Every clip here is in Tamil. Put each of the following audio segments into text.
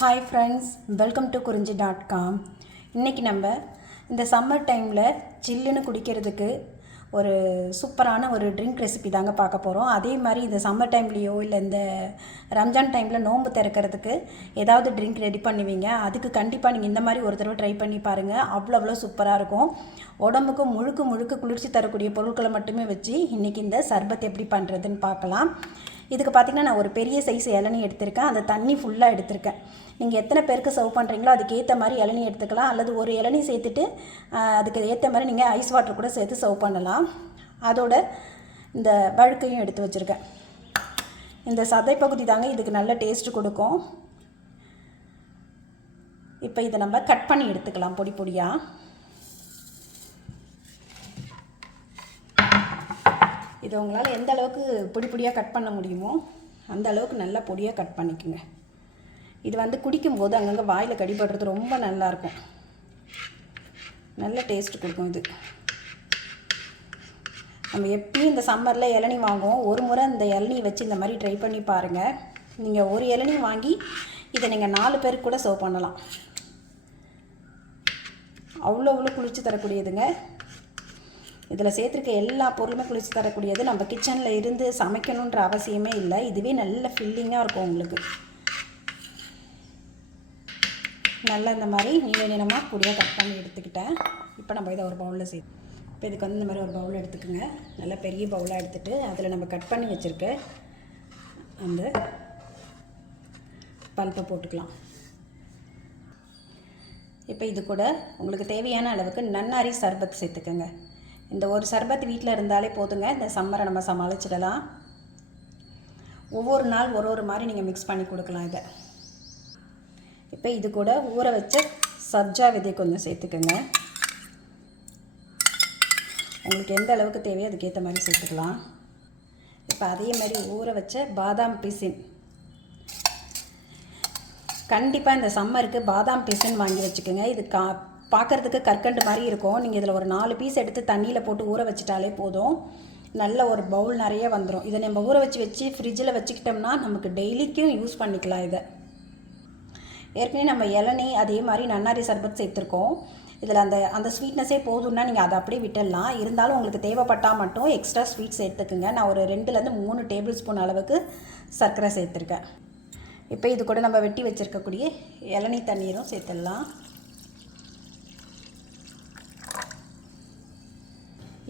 Hi friends welcome to Kurinji dot com இன்றைக்கி நம்ம இந்த சம்மர் டைமில் சில்லுன்னு குடிக்கிறதுக்கு ஒரு சூப்பரான ஒரு ட்ரிங்க் ரெசிபி தாங்க பார்க்க போகிறோம் அதே மாதிரி இந்த சம்மர் டைம்லேயோ இல்லை இந்த ரம்ஜான் டைமில் நோன்பு திறக்கிறதுக்கு ஏதாவது ட்ரிங்க் ரெடி பண்ணுவீங்க. அதுக்கு கண்டிப்பாக நீங்கள் இந்த மாதிரி ஒரு தடவை ட்ரை பண்ணி பாருங்கள் அவ்வளோ அவ்வளோ சூப்பராக இருக்கும். உடம்புக்கு முழுக்க முழுக்க குளிர்ச்சி தரக்கூடிய பொருட்களை மட்டுமே வச்சு இன்றைக்கி இந்த சர்பத் எப்படி பண்ணுறதுன்னு பார்க்கலாம். இதுக்கு பார்த்திங்கன்னா நான் ஒரு பெரிய சைஸ் இளநி எடுத்திருக்கேன். அந்த தண்ணி ஃபுல்லாக எடுத்திருக்கேன். நீங்கள் எத்தனை பேருக்கு சர்வ் பண்ணுறீங்களோ அதுக்கேற்ற மாதிரி இளநி எடுத்துக்கலாம். அல்லது ஒரு இளநீ சேர்த்துட்டு அதுக்கு ஏற்ற மாதிரி நீங்கள் ஐஸ் வாட்டர் கூட சேர்த்து சர்வ் பண்ணலாம். அதோட இந்த வழுக்கையும் எடுத்து வச்சுருக்கேன். இந்த சதை பகுதி தாங்க இதுக்கு நல்ல டேஸ்ட் கொடுக்கும். இப்போ இதை நம்ம கட் பண்ணி எடுத்துக்கலாம் பொடி பொடியாக இது உங்களால் எந்த அளவுக்கு பொடி பொடியாக கட் பண்ண முடியுமோ அந்த அளவுக்கு நல்லா பொடியாக கட் பண்ணிக்கோங்க. இது வந்து குடிக்கும்போது அங்கங்கே வாயில் கடிபடுறது ரொம்ப நல்லாயிருக்கும் நல்ல டேஸ்ட் கொடுக்கும் இது. நம்ம எப்பயும் இந்த சம்மரில் இளநீ வாங்குவோம். ஒரு முறை இந்த இளநீ வச்சு இந்த மாதிரி ட்ரை பண்ணி பாருங்கள் நீங்கள் ஒரு இளநி வாங்கி இதை நீங்கள் நாலு பேருக்கு கூட சர்வ் பண்ணலாம். அவ்வளோ அவ்வளோ குளிர்ச்சி தரக்கூடியதுங்க. இதில் சேர்த்துருக்க எல்லா பொருளுமே குளிர்ச்சி தரக்கூடியது. நம்ம கிச்சனில் இருந்து சமைக்கணுன்ற அவசியமே இல்லை. இதுவே நல்ல ஃபில்லிங்காக இருக்கும் உங்களுக்கு. நல்லா இந்த மாதிரி நீள நீளமாக பொடியாக கட் பண்ணி எடுத்துக்கிட்டேன். இப்போ நம்ம இதை ஒரு பவுலில் சேர்த்து இப்போ இதுக்கு வந்து இந்த மாதிரி ஒரு பவுல் எடுத்துக்கோங்க. நல்ல பெரிய பவுலாக எடுத்துகிட்டு அதில் நம்ம கட் பண்ணி வச்சுருக்க அந்த பல்ப்பை போட்டுக்கலாம். இப்போ இது கூட உங்களுக்கு தேவையான அளவுக்கு நன்னாரி சர்பத் சேர்த்துக்கோங்க. இந்த ஒரு சர்பத் வீட்டில் இருந்தாலே போதுங்க. இந்த சம்மரை நம்ம சமாளிச்சிடலாம். ஒவ்வொரு நாள் ஒரு ஒரு மாதிரி நீங்கள் மிக்ஸ் பண்ணி கொடுக்கலாம் இதை. இப்போ இது கூட ஊற வச்ச சப்ஜா விதை கொஞ்சம் சேர்த்துக்கோங்க. உங்களுக்கு எந்த அளவுக்கு தேவையோ அதுக்கேற்ற மாதிரி சேர்த்துக்கலாம். இப்போ அதே மாதிரி ஊற வச்ச பாதாம் பிசின். கண்டிப்பாக இந்த சம்மருக்கு பாதாம் பிசின் வாங்கி வச்சுக்கோங்க. இது கா பார்க்குறதுக்கு கற்கண்டு மாதிரி இருக்கும். நீங்கள் இதில் ஒரு நாலு பீஸ் எடுத்து தண்ணியில் போட்டு ஊற வச்சிட்டாலே போதும். நல்ல ஒரு பவுல் நிறைய வந்துடும் இதை நம்ம ஊற வச்சு வச்சு ஃப்ரிட்ஜில் வச்சுக்கிட்டோம்னா நமக்கு டெய்லிக்கும் யூஸ் பண்ணிக்கலாம் இதை. ஏற்கனவே நம்ம இளநீ அதே மாதிரி நன்னாரி சர்பத் சேர்த்துருக்கோம். இதில் அந்த அந்த ஸ்வீட்னஸே போதும்னா நீங்கள் அதை அப்படியே விட்டுடலாம். இருந்தாலும் உங்களுக்கு தேவைப்பட்டால் மட்டும் எக்ஸ்ட்ரா ஸ்வீட் சேர்த்துக்குங்க. நான் ஒரு ரெண்டுலேருந்து மூணு டேபிள் ஸ்பூன் அளவுக்கு சர்க்கரை சேர்த்துருக்கேன். இப்போ இது கூட நம்ம வெட்டி வச்சுருக்கக்கூடிய இளநீ தண்ணீரும் சேர்த்துடலாம்.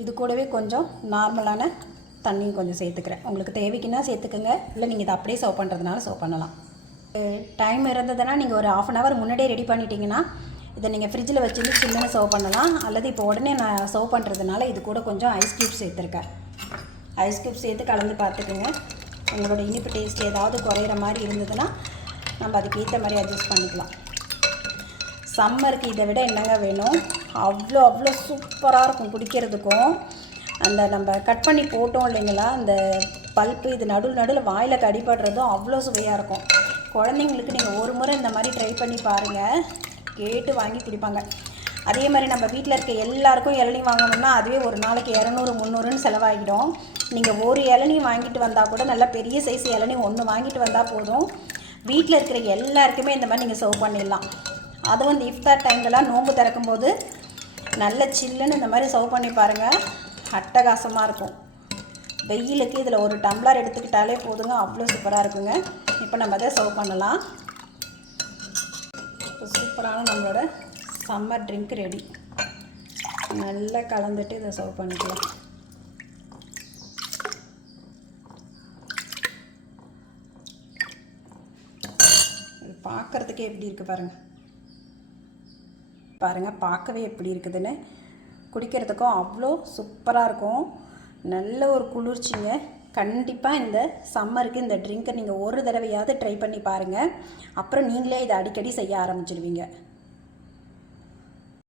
இது கூடவே கொஞ்சம் நார்மலான தண்ணியும் கொஞ்சம் சேர்த்துக்கிறேன். உங்களுக்கு தேவைக்குன்னா சேர்த்துக்கோங்க. இல்லை நீங்கள் இதை அப்படியே சர்வ் பண்ணுறதுனால சர்வ் பண்ணலாம். டைம் இருந்ததுன்னா நீங்கள் ஒரு ஆஃப் அன் ஹவர் முன்னாடியே ரெடி பண்ணிட்டீங்கன்னா இதை நீங்கள் ஃப்ரிட்ஜில் வச்சுருந்து சில்லுன்னு சர்வ் பண்ணலாம். அல்லது இப்போ உடனே நான் சர்வ் பண்ணுறதுனால இது கூட கொஞ்சம் ஐஸ் க்யூப் சேர்த்துருக்கேன். ஐஸ் க்யூப் சேர்த்து கலந்து பார்த்துக்குங்க. உங்களோட இனிப்பு டேஸ்ட் ஏதாவது குறையிற மாதிரி இருந்ததுன்னா நம்ம அதுக்கு ஏற்ற மாதிரி அட்ஜஸ்ட் பண்ணிக்கலாம். சம்மருக்கு இதை விட என்னங்க வேணும்? அவ்வளோ அவ்வளோ சூப்பராக இருக்கும் குடிக்கிறதுக்கும். அந்த நம்ம கட் பண்ணி போட்டோம் இல்லைங்களா? அந்த பல்ப்பு இது நடுவில் நடுவில் வாயில் கடிபடுறதும் அவ்வளோ சுவையாக இருக்கும். குழந்தைங்களுக்கு நீங்கள் ஒரு முறை இந்த மாதிரி ட்ரை பண்ணி பாருங்கள் கேட்டு வாங்கி குடிப்பாங்க. அதே மாதிரி நம்ம வீட்டில் இருக்க எல்லாருக்கும் இளநீ வாங்கணும்னா அதுவே ஒரு நாளைக்கு இரநூறு முந்நூறுன்னு செலவாகிடும். நீங்கள் ஒரு இளநீ வாங்கிட்டு வந்தால் கூட நல்ல பெரிய சைஸ் இளநி ஒன்று வாங்கிட்டு வந்தால் போதும். வீட்டில் இருக்கிற எல்லாருக்குமே இந்த மாதிரி நீங்கள் சர்வ் பண்ணிடலாம். அதுவும் இந்த இஃப்தார் டைம்லலாம் நோன்பு திறக்கும்போது நல்ல சில்லுன்னு இந்த மாதிரி சர்வ் பண்ணி பாருங்கள் அட்டகாசமாக இருக்கும். வெயிலுக்கு இதில் ஒரு டம்ளர் எடுத்துக்கிட்டாலே போதுங்க. அவ்வளோ சூப்பராக இருக்குங்க. இப்போ நம்ம அதை சர்வ் பண்ணலாம். இப்போ சூப்பரான நம்மளோட சம்மர் ட்ரிங்க் ரெடி நல்லா கலந்துட்டு இதை சர்வ் பண்ணிக்கலாம். பார்க்குறதுக்கே எப்படி இருக்குது பாருங்கள் பாருங்கள் பார்க்கவே எப்படி இருக்குதுன்னு. குடிக்கிறதுக்கும் அவ்வளோ சூப்பராக இருக்கும். நல்ல ஒரு குளிர்ச்சிங்க. கண்டிப்பாக இந்த சம்மருக்கு இந்த ட்ரிங்க்கை நீங்கள் ஒரு தடவையாவது ட்ரை பண்ணி பாருங்கள் அப்புறம் நீங்களே இதை அடிக்கடி செய்ய ஆரம்பிச்சிடுவீங்க